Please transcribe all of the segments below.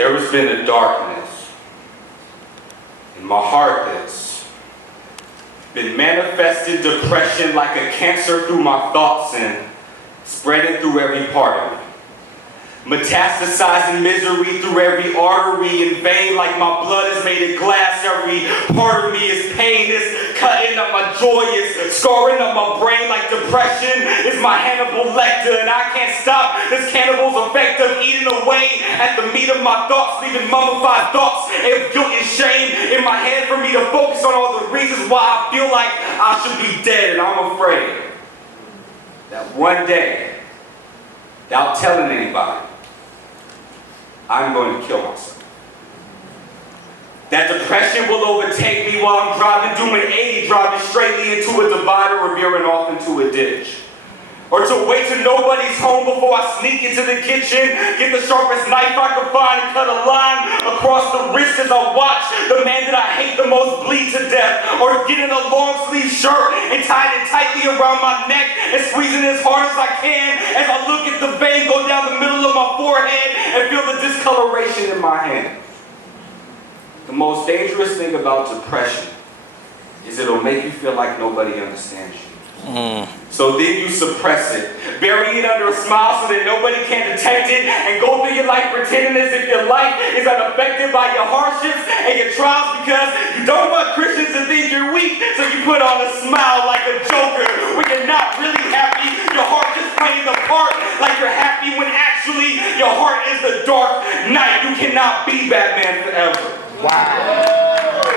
There has been a darkness in my heart that's been manifested depression like a cancer through my thoughts and spreading through every part of me. Metastasizing misery through every artery and vein like my blood is made of glass. Every part of me is pain, is cutting up my joy, is scarring up my brain like depression is my Hannibal Lecter. And I can't stop this cannibal's effect of eating away at the meat of my thoughts, leaving mummified thoughts and guilt and shame in my head for me to focus on all the reasons why I feel like I should be dead. And I'm afraid that one day, without telling anybody, I'm going to kill myself. That depression will overtake me while I'm driving, doing 80, driving straightly into a divider or veering off into a ditch. Or to wait till nobody's home before I sneak into the kitchen, get the sharpest knife I can find and cut a line across the wrist as I watch the man that I hate the most bleed to death. Or get in a long sleeve shirt and tie it tightly around my neck and squeezing as hard as I can as I look at the vein go down the middle of my forehead and feel the discoloration in my hand. The most dangerous thing about depression is it'll make you feel like nobody understands you. So then you suppress it, bury it under a smile so that nobody can detect it, and go through your life pretending as if your life is unaffected by your hardships and your trials because you don't want Christians to think you're weak, so you put on a smile like a joker when you're not really happy. Your heart just playing the part like you're happy when actually your heart is the dark night. You cannot be Batman forever. Wow.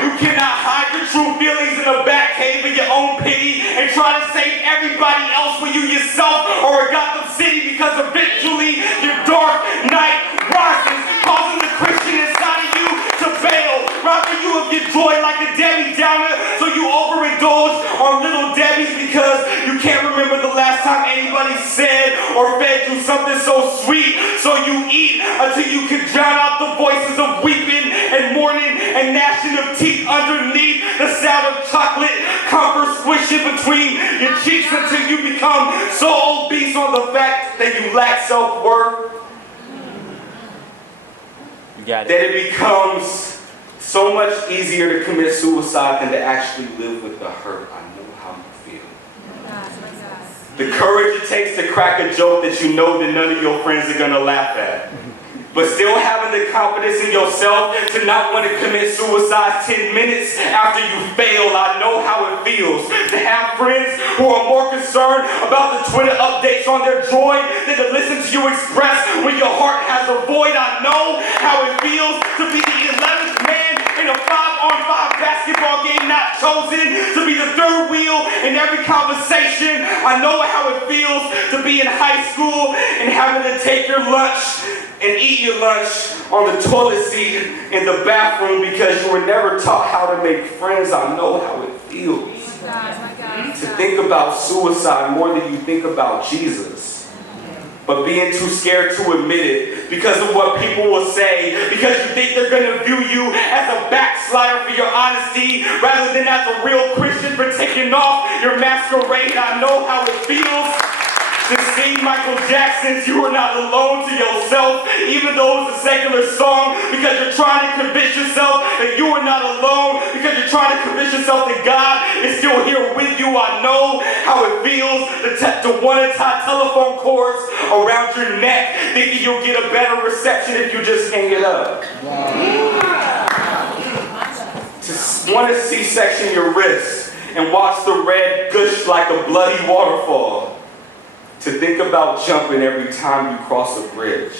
You cannot hide your true feelings in a back cave of your own pity and try to save everybody else when you yourself are a Gotham City, because eventually your dark night rises, causing the Christian inside of you to bail, robbing you of your joy like a Debbie Downer, so you overindulge on little Debbies because you can't remember the last time anybody said or fed you something so sweet, so you eat until you can drown out the voices of weeping and mourning and gnashing of teeth underneath the sound of chocolate comfort squishing between your cheeks until you become so obese on the fact that you lack self-worth that it becomes so much easier to commit suicide than to actually live with the hurt. I know how you feel. The courage it takes to crack a joke that you know that none of your friends are going to laugh at. But still having the confidence in yourself to not want to commit suicide 10 minutes after you fail. I know how it feels to have friends who are more concerned about the Twitter updates on their joy than to listen to you express when your heart has a void. I know how it feels to be the 11th man in a 5-on-5 basketball game, not chosen to be the third wheel in every conversation. I know how it feels to be in high school and having to take your lunch and eat your lunch on the toilet seat in the bathroom because you were never taught how to make friends. I know how it feels to think about suicide more than you think about Jesus, but being too scared to admit it because of what people will say, because you think they're going to view you as a backslider for your honesty rather than as a real Christian for taking off your masquerade. I know how it feels to sing Michael Jackson's "You Are Not Alone" to yourself, even though it's a secular song, because you're trying to convince yourself that you are not alone, because you're trying to convince yourself that God is still here with you. I know how it feels to want to tie telephone cords around your neck, thinking you'll get a better reception if you just hang it up. To want to C-section your wrist and watch the red gush like a bloody waterfall. To think about jumping every time you cross a bridge.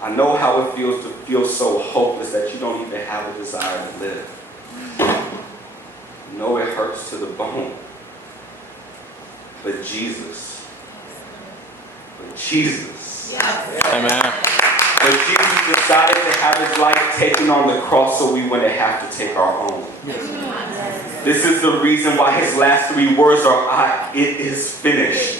I know how it feels to feel so hopeless that you don't even have a desire to live. I know it hurts to the bone. But Jesus. Amen. But Jesus decided to have his life taken on the cross so we wouldn't have to take our own. This is the reason why his last 3 words are, "It is finished."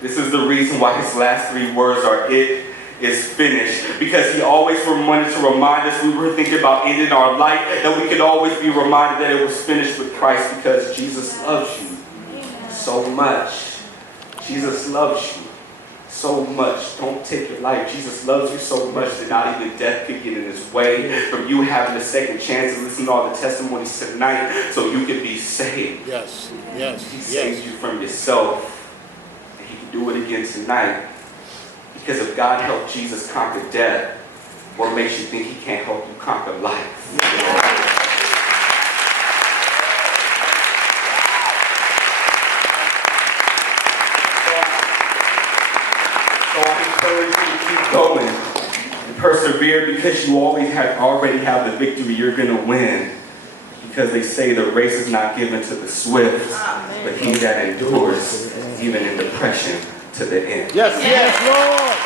This is the reason why his last 3 words are, "It is finished." Because he always wanted to remind us, we were thinking about ending our life, that we could always be reminded that it was finished with Christ, because Jesus loves you so much. Jesus loves you so much. Don't take your life. Jesus loves you so much that not even death could get in his way from you having a second chance to listen to all the testimonies tonight so you can be saved. Yes, yes, He yes. saves you from yourself. And he can do it again tonight. Because if God helped Jesus conquer death, what makes you think he can't help you conquer life? So I encourage you to keep going and persevere because you already have the victory. You're going to win. Because they say the race is not given to the swift, but he that endures, even in depression, to the end. Yes, yes, Lord.